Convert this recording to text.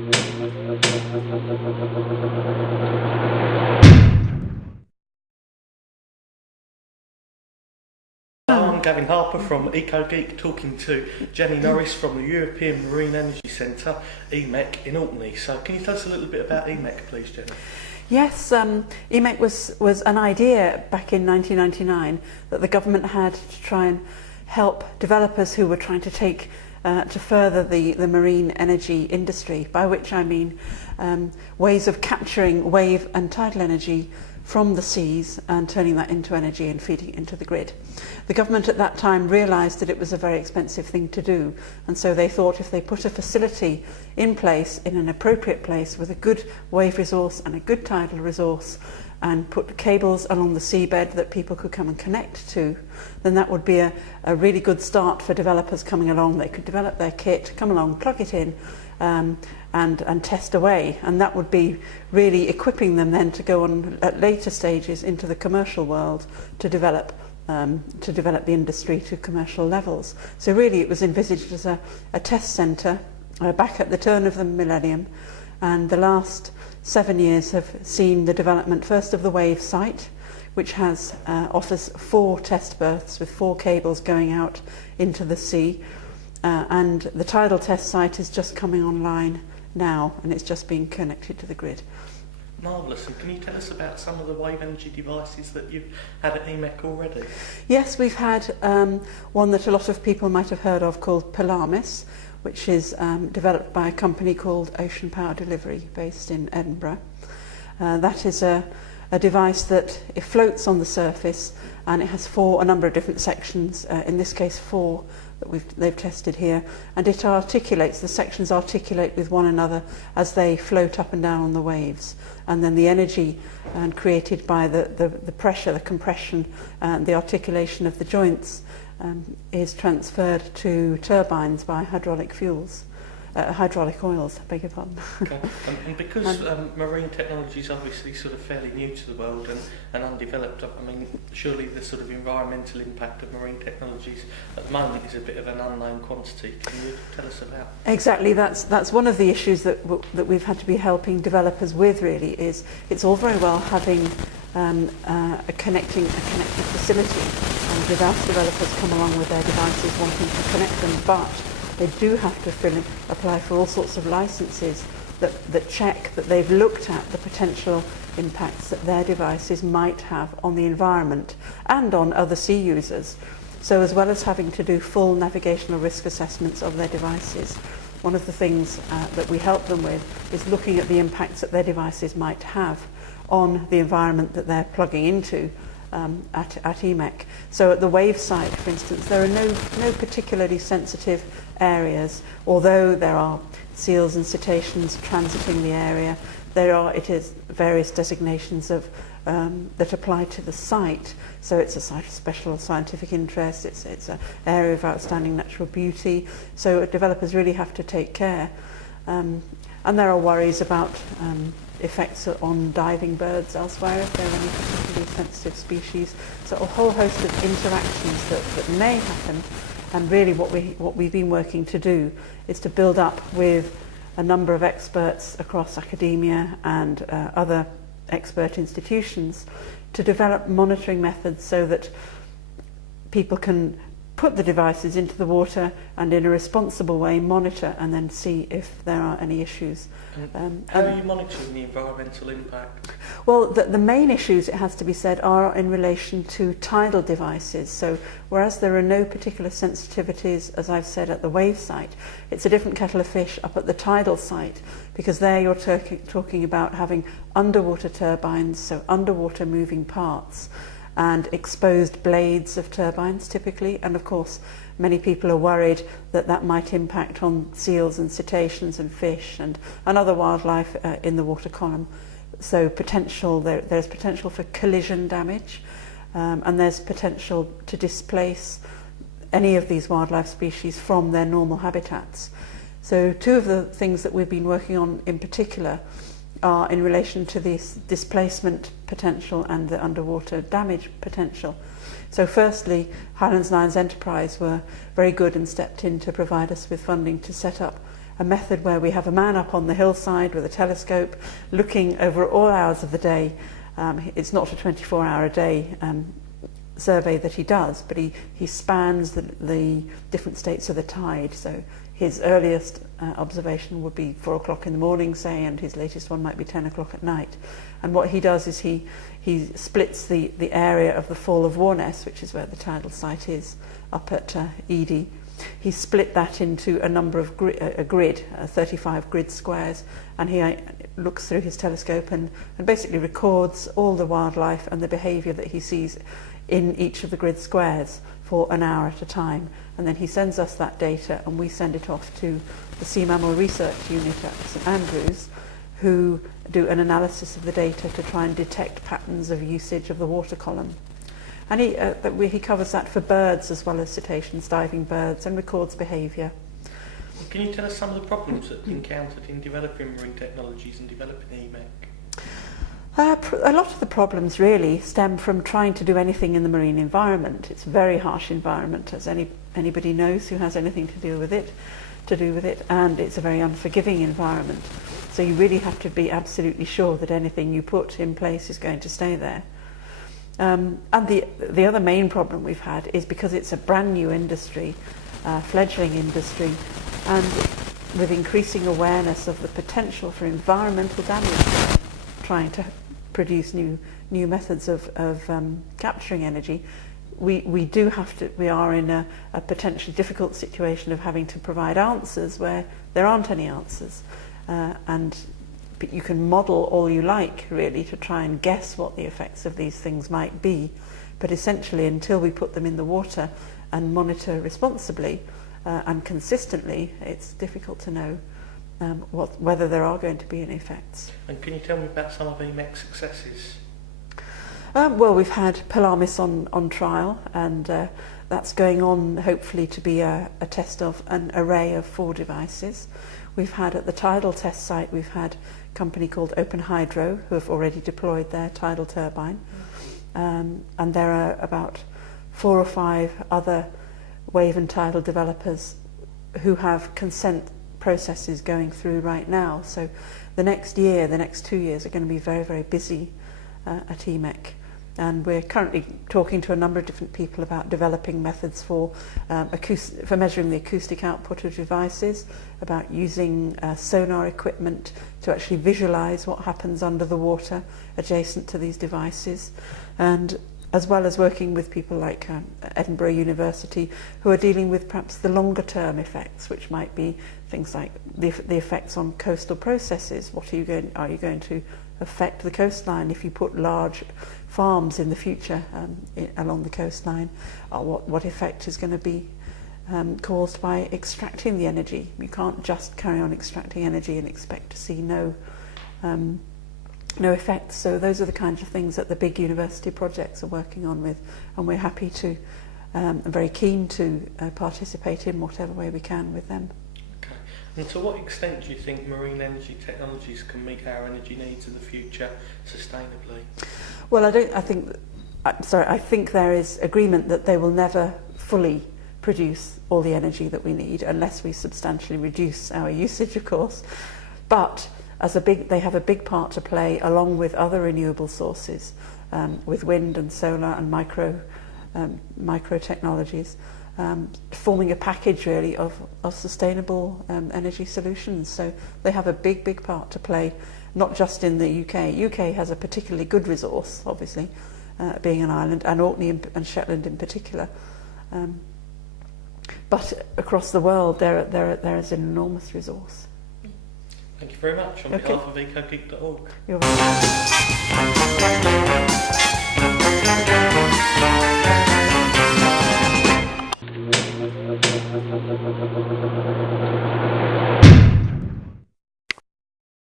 I'm Gavin Harper from EcoGeek, talking to Jenny Norris from the European Marine Energy Centre, EMEC, in Orkney. So can you tell us a little bit about EMEC, please, Jenny? Yes, EMEC was an idea back in 1999 that the government had to try and help developers who were trying to take to further the marine energy industry, by which I mean ways of capturing wave and tidal energy from the seas and turning that into energy and feeding it into the grid. The government at that time realised that it was a very expensive thing to do, and so they thought if they put a facility in place in an appropriate place with a good wave resource and a good tidal resource and put cables along the seabed that people could come and connect to, then that would be a really good start for developers coming along. They could develop their kit, come along, plug it in, and test away, and that would be really equipping them then to go on at later stages into the commercial world to develop the industry to commercial levels. So really it was envisaged as a test centre back at the turn of the millennium, and the last 7 years have seen the development first of the Wave site, which has offers 4 test berths with 4 cables going out into the sea, and the tidal test site is just coming online now, and it's just being connected to the grid. Marvellous. And can you tell us about some of the wave energy devices that you've had at EMEC already? Yes, we've had one that a lot of people might have heard of called Pelamis, which is developed by a company called Ocean Power Delivery based in Edinburgh. That is a device that it floats on the surface, and it has a number of different sections, in this case 4 that they've tested here, and it articulates, the sections articulate with one another as they float up and down on the waves, and then the energy created by the pressure, the compression, and the articulation of the joints is transferred to turbines by hydraulic fuels. Hydraulic oils, I beg your pardon. Okay. And because marine technology is obviously sort of fairly new to the world and undeveloped, I mean, surely the sort of environmental impact of marine technologies at the moment is a bit of an unknown quantity. Can you tell us about? Exactly, that's one of the issues that we've had to be helping developers with. Really, is it's all very well having a connected facility, and without developers come along with their devices wanting to connect them, but they do have to apply for all sorts of licenses that check that they've looked at the potential impacts that their devices might have on the environment and on other sea users. So as well as having to do full navigational risk assessments of their devices, one of the things that we help them with is looking at the impacts that their devices might have on the environment that they're plugging into at EMEC. So at the Wave site, for instance, there are no particularly sensitive areas, although there are seals and cetaceans transiting the area. It is various designations of that apply to the site. So it's a site of special scientific interest, it's an area of outstanding natural beauty, so developers really have to take care. And there are worries about effects on diving birds elsewhere if there are any particularly sensitive species. So a whole host of interactions that may happen, and really what we've been working to do is to build up with a number of experts across academia and other expert institutions to develop monitoring methods so that people can put the devices into the water and in a responsible way monitor and then see if there are any issues. How are you monitoring the environmental impact? Well, the main issues, it has to be said, are in relation to tidal devices. So whereas there are no particular sensitivities, as I've said, at the Wave site, it's a different kettle of fish up at the tidal site, because there you're talking about having underwater turbines, so underwater moving parts, and exposed blades of turbines typically, and of course many people are worried that that might impact on seals and cetaceans and fish and other wildlife in the water column. So there's potential for collision damage, and there's potential to displace any of these wildlife species from their normal habitats. So 2 of the things that we've been working on in particular are in relation to this displacement potential and the underwater damage potential. So firstly, Highlands and Islands Enterprise were very good and stepped in to provide us with funding to set up a method where we have a man up on the hillside with a telescope looking over all hours of the day. It's not a 24-hour-a-day survey that he does, but he spans the different states of the tide. So his earliest observation would be 4 o'clock in the morning, say, and his latest one might be 10 o'clock at night. And what he does is he splits the area of the Fall of Warness, which is where the tidal site is, up at Edy. He split that into a number of a grid, 35 grid squares, and he looks through his telescope and basically records all the wildlife and the behaviour that he sees in each of the grid squares for an hour at a time. And then he sends us that data, and we send it off to the Sea Mammal Research Unit at St Andrews, who do an analysis of the data to try and detect patterns of usage of the water column. And he covers that for birds as well as cetaceans, diving birds, and records behaviour. Can you tell us some of the problems that you encountered in developing marine technologies and developing EMEC? A lot of the problems really stem from trying to do anything in the marine environment. It's a very harsh environment, as anybody knows who has anything to do with it, and it's a very unforgiving environment. So you really have to be absolutely sure that anything you put in place is going to stay there. And the other main problem we've had is because it's a brand new industry, fledgling industry, and with increasing awareness of the potential for environmental damage, trying to produce new methods of capturing energy, we are in a potentially difficult situation of having to provide answers where there aren't any answers, but you can model all you like really to try and guess what the effects of these things might be, but essentially until we put them in the water and monitor responsibly and consistently, it's difficult to know whether there are going to be any effects. And can you tell me about some of EMEC's successes? Well, we've had Pelamis on trial, and that's going on hopefully to be a test of an array of 4 devices. We've had at the tidal test site, we've had a company called Open Hydro who have already deployed their tidal turbine, and there are about 4 or 5 other wave and tidal developers who have consent processes going through right now. So the next 2 years are going to be very, very busy at EMEC. And we're currently talking to a number of different people about developing methods for measuring the acoustic output of devices, about using sonar equipment to actually visualize what happens under the water adjacent to these devices, and as well as working with people like Edinburgh University, who are dealing with perhaps the longer term effects, which might be things like the effects on coastal processes. Are you going to affect the coastline if you put large farms in the future along the coastline? What effect is going to be caused by extracting the energy? You can't just carry on extracting energy and expect to see no effects. So those are the kinds of things that the big university projects are working on with, and we're happy to, very keen to participate in whatever way we can with them. Okay. And to what extent do you think marine energy technologies can meet our energy needs of the future sustainably? Well, I think there is agreement that they will never fully produce all the energy that we need unless we substantially reduce our usage, of course. But they have a big part to play along with other renewable sources, with wind and solar and micro technologies, forming a package really of sustainable energy solutions. So they have a big part to play, not just in the UK. UK has a particularly good resource, obviously, being an island, and Orkney and Shetland in particular. But across the world, there is an enormous resource. Thank you very much on behalf of ecogeek.org. You're welcome.